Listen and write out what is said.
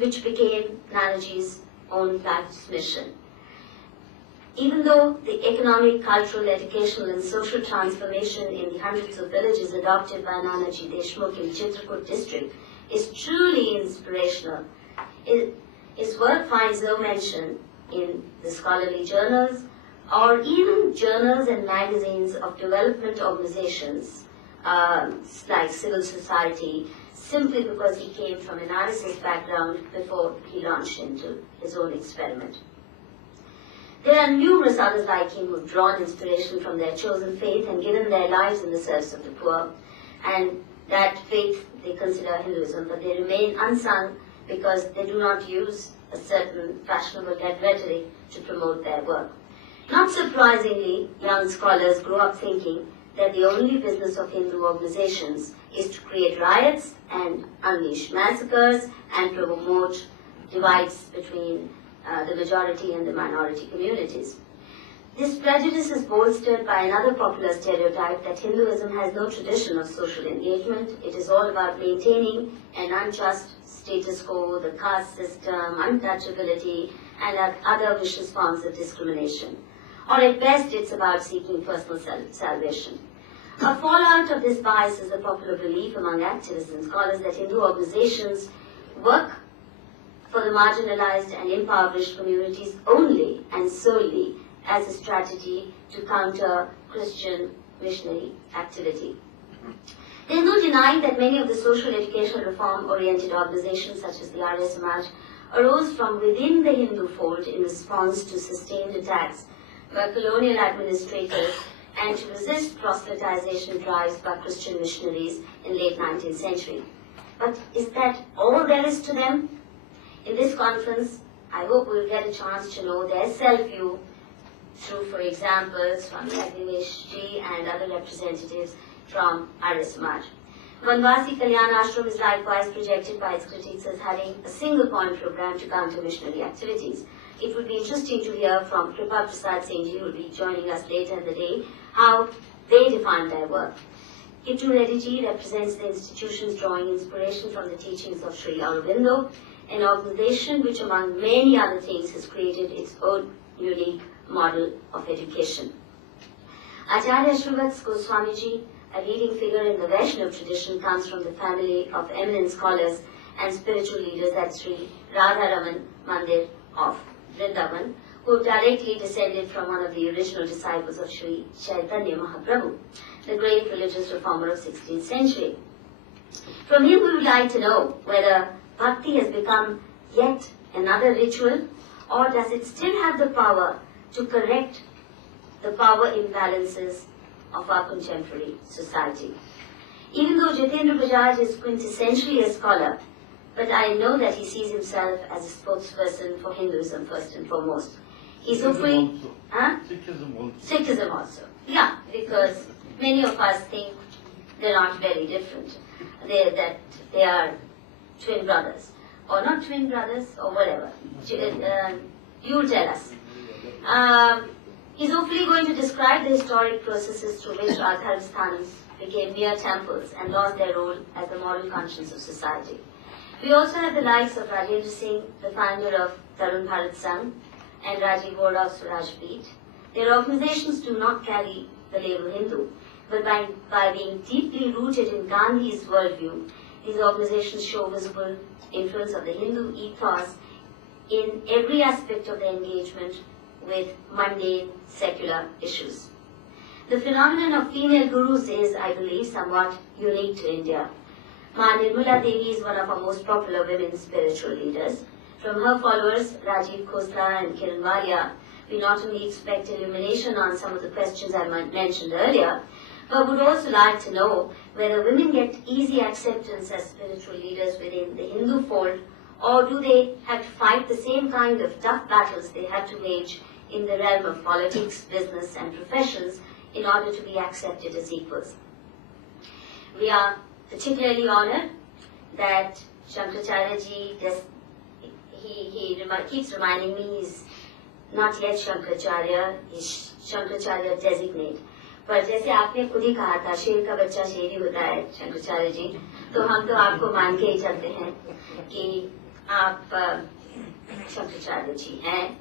which became Nanuji's own life's mission. Even though the economic, cultural, educational and social transformation in the hundreds of villages adopted by Nanaji Deshmukh in Chitrakoot district is truly inspirational, his work finds no mention in the scholarly journals or even journals and magazines of development organizations like civil society, simply because he came from an RSS background before he launched into his own experiment. There are numerous others like him who have drawn inspiration from their chosen faith and given their lives in the service of the poor, and that faith they consider Hinduism, but they remain unsung because they do not use a certain fashionable rhetoric to promote their work. Not surprisingly, young scholars grow up thinking that the only business of Hindu organizations is to create riots and unleash massacres and promote divides between the majority and the minority communities. This prejudice is bolstered by another popular stereotype that Hinduism has no tradition of social engagement. It is all about maintaining an unjust status quo, the caste system, untouchability, and other vicious forms of discrimination. Or at best, it's about seeking personal salvation. A fallout of this bias is the popular belief among activists and scholars that Hindu organizations work for the marginalized and impoverished communities only and solely as a strategy to counter Christian missionary activity. There is no denying that many of the social educational reform-oriented organizations such as the Arya Samaj arose from within the Hindu fold in response to sustained attacks by colonial administrators and to resist proselytization drives by Christian missionaries in late 19th century. But is that all there is to them? In this conference, I hope we'll get a chance to know their self-view through, for example, Swami Agnivesh Ji and other representatives from Arya Samaj. Vanvasi Kalyan Ashram is likewise projected by its critics as having a single-point program to counter missionary activities. It would be interesting to hear from Kripa Prasad Singh Ji, who will be joining us later in the day, how they define their work. Kittu Reddy Ji represents the institutions drawing inspiration from the teachings of Sri Aurobindo, an organization which, among many other things, has created its own unique model of education. Acharya Shrivats Goswami Ji, a leading figure in the Vaishnava tradition, comes from the family of eminent scholars and spiritual leaders at Sri Radharaman Mandir of Vrindavan, who directly descended from one of the original disciples of Sri Chaitanya Mahaprabhu, the great religious reformer of 16th century. From him we would like to know whether Bhakti has become yet another ritual, or does it still have the power to correct the power imbalances of our contemporary society. Even though Jitendra Bajaj is quintessentially a scholar, but I know that he sees himself as a spokesperson for Hinduism first and foremost. He's hopefully... Sikhism also. Yeah, because many of us think they're not very different. That they are twin brothers, or not twin brothers, or whatever. You tell us. He's hopefully going to describe the historic processes through which our Dharmsthanas became mere temples and lost their role as the moral conscience of society. We also have the likes of Rajendra Singh, the founder of Tarun Bharat Sangh, and Rajiv Vohra of Swaraj Peeth. Their organizations do not carry the label Hindu, but by being deeply rooted in Gandhi's worldview, these organizations show visible influence of the Hindu ethos in every aspect of their engagement with mundane, secular issues. The phenomenon of female gurus is, I believe, somewhat unique to India. Ma Nirmala Devi is one of our most popular women spiritual leaders. From her followers, Rajiv Khosla and Kiran Walia, we not only expect illumination on some of the questions I mentioned earlier, but would also like to know whether women get easy acceptance as spiritual leaders within the Hindu fold, or do they have to fight the same kind of tough battles they had to wage in the realm of politics, business and professions in order to be accepted as equals. We are particularly honored that Shankaracharya ji, he keeps reminding me he's not yet Shankaracharya, he's Shankaracharya designate. पर जैसे आपने खुद ही कहा था, शेर का बच्चा शेर ही होता है शंकराचार्य जी, तो हम तो आपको मान के ही चलते हैं कि आप शंकराचार्य जी हैं